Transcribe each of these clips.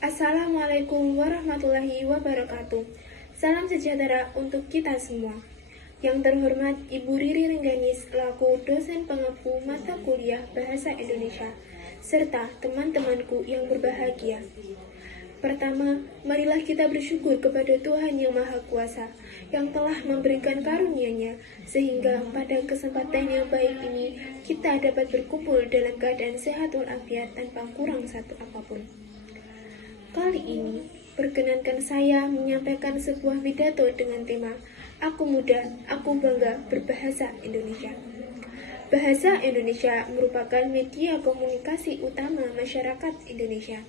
Assalamualaikum warahmatullahi wabarakatuh. Salam sejahtera untuk kita semua. Yang terhormat Ibu Riri Rengganis selaku dosen pengampu mata kuliah Bahasa Indonesia, serta teman-temanku yang berbahagia. Pertama, marilah kita bersyukur kepada Tuhan Yang Maha Kuasa yang telah memberikan karunia-Nya sehingga pada kesempatan yang baik ini kita dapat berkumpul dalam keadaan sehat walafiat tanpa kurang satu apapun. Kali ini, perkenankan saya menyampaikan sebuah pidato dengan tema Aku Muda, Aku Bangga Berbahasa Indonesia. Bahasa Indonesia merupakan media komunikasi utama masyarakat Indonesia.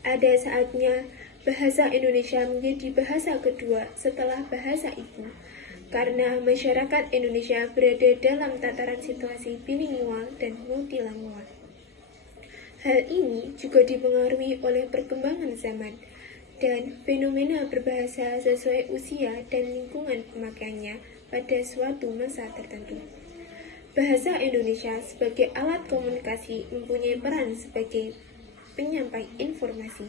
Ada saatnya bahasa Indonesia menjadi bahasa kedua setelah bahasa ibu, karena masyarakat Indonesia berada dalam tataran situasi bilingual dan multilingual. Hal ini juga dipengaruhi oleh perkembangan zaman dan fenomena berbahasa sesuai usia dan lingkungan pemakaiannya pada suatu masa tertentu. Bahasa Indonesia sebagai alat komunikasi mempunyai peran sebagai penyampai informasi.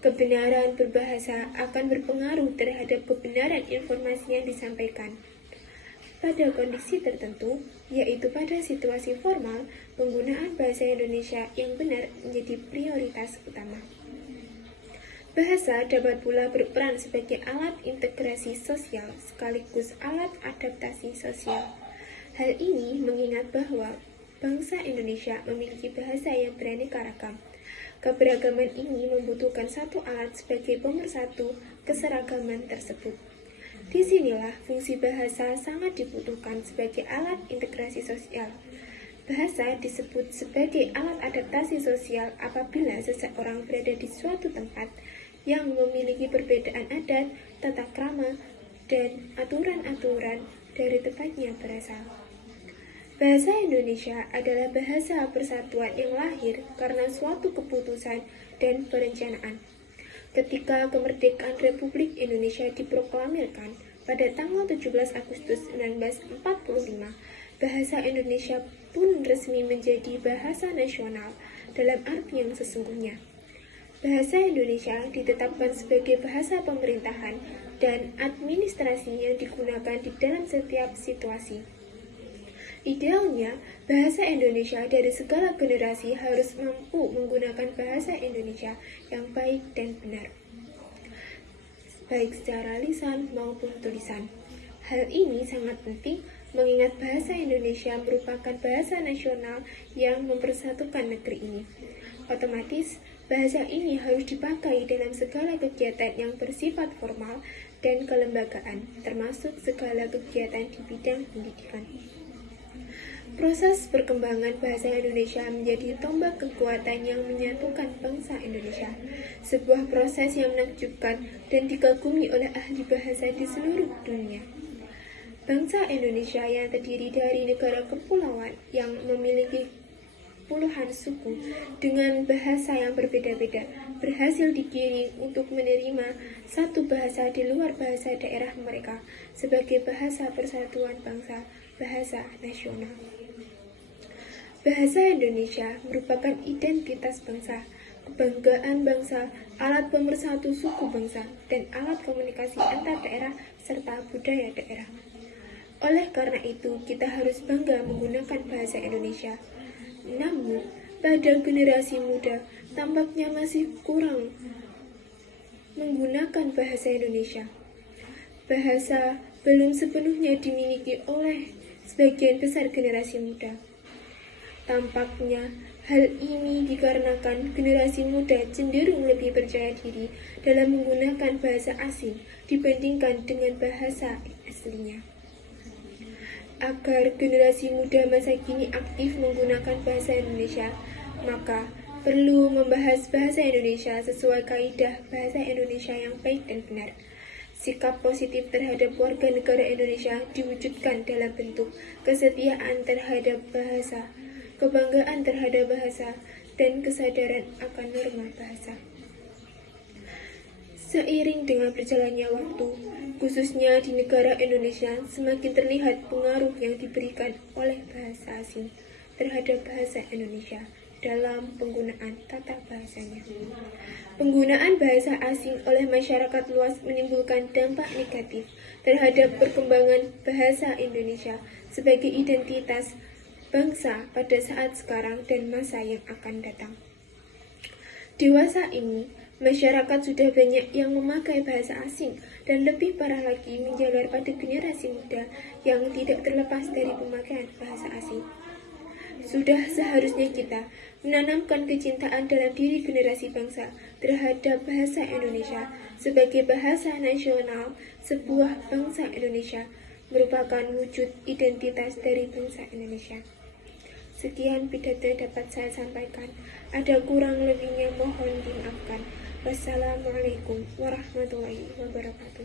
Kebenaran berbahasa akan berpengaruh terhadap kebenaran informasi yang disampaikan. Pada kondisi tertentu, yaitu pada situasi formal, penggunaan bahasa Indonesia yang benar menjadi prioritas utama. Bahasa dapat pula berperan sebagai alat integrasi sosial sekaligus alat adaptasi sosial. Hal ini mengingat bahwa bangsa Indonesia memiliki bahasa yang beraneka ragam. Keberagaman ini membutuhkan satu alat sebagai pemersatu keseragaman tersebut. Disinilah fungsi bahasa sangat dibutuhkan sebagai alat integrasi sosial. Bahasa disebut sebagai alat adaptasi sosial apabila seseorang berada di suatu tempat yang memiliki perbedaan adat, tata krama, dan aturan-aturan dari tempatnya berasal. Bahasa Indonesia adalah bahasa persatuan yang lahir karena suatu keputusan dan perencanaan. Ketika kemerdekaan Republik Indonesia diproklamirkan pada tanggal 17 Agustus 1945, bahasa Indonesia pun resmi menjadi bahasa nasional dalam arti yang sesungguhnya. Bahasa Indonesia ditetapkan sebagai bahasa pemerintahan dan administrasi yang digunakan di dalam setiap situasi. Idealnya, bahasa Indonesia dari segala generasi harus mampu menggunakan bahasa Indonesia yang baik dan benar, baik secara lisan maupun tulisan. Hal ini sangat penting mengingat bahasa Indonesia merupakan bahasa nasional yang mempersatukan negeri ini. Otomatis, bahasa ini harus dipakai dalam segala kegiatan yang bersifat formal dan kelembagaan, termasuk segala kegiatan di bidang pendidikan. Proses perkembangan bahasa Indonesia menjadi tombak kekuatan yang menyatukan bangsa Indonesia, sebuah proses yang menakjubkan dan dikagumi oleh ahli bahasa di seluruh dunia. Bangsa Indonesia yang terdiri dari negara kepulauan yang memiliki puluhan suku dengan bahasa yang berbeda-beda berhasil digiring untuk menerima satu bahasa di luar bahasa daerah mereka sebagai bahasa persatuan bangsa, bahasa nasional. Bahasa Indonesia merupakan identitas bangsa, kebanggaan bangsa, alat pemersatu suku bangsa, dan alat komunikasi antar daerah serta budaya daerah. Oleh karena itu, kita harus bangga menggunakan bahasa Indonesia. Namun, pada generasi muda tampaknya masih kurang menggunakan bahasa Indonesia. Bahasa belum sepenuhnya dimiliki oleh sebagian besar generasi muda. Tampaknya hal ini dikarenakan generasi muda cenderung lebih percaya diri dalam menggunakan bahasa asing dibandingkan dengan bahasa aslinya. Agar generasi muda masa kini aktif menggunakan bahasa Indonesia, maka perlu membahas bahasa Indonesia sesuai kaidah bahasa Indonesia yang baik dan benar. Sikap positif terhadap warga negara Indonesia diwujudkan dalam bentuk kesetiaan terhadap bahasa, kebanggaan terhadap bahasa, dan kesadaran akan norma bahasa. Seiring dengan berjalannya waktu, khususnya di negara Indonesia, semakin terlihat pengaruh yang diberikan oleh bahasa asing terhadap bahasa Indonesia dalam penggunaan tata bahasanya. Penggunaan bahasa asing oleh masyarakat luas menimbulkan dampak negatif terhadap perkembangan bahasa Indonesia sebagai identitas bangsa pada saat sekarang dan masa yang akan datang. Dewasa ini, masyarakat sudah banyak yang memakai bahasa asing dan lebih parah lagi menjalar pada generasi muda yang tidak terlepas dari pemakaian bahasa asing. Sudah seharusnya kita menanamkan kecintaan dalam diri generasi bangsa terhadap bahasa Indonesia sebagai bahasa nasional. Sebuah bangsa Indonesia merupakan wujud identitas dari bangsa Indonesia. Sekian pidato yang dapat saya sampaikan. Ada kurang lebihnya mohon dimaafkan. Wassalamualaikum warahmatullahi wabarakatuh.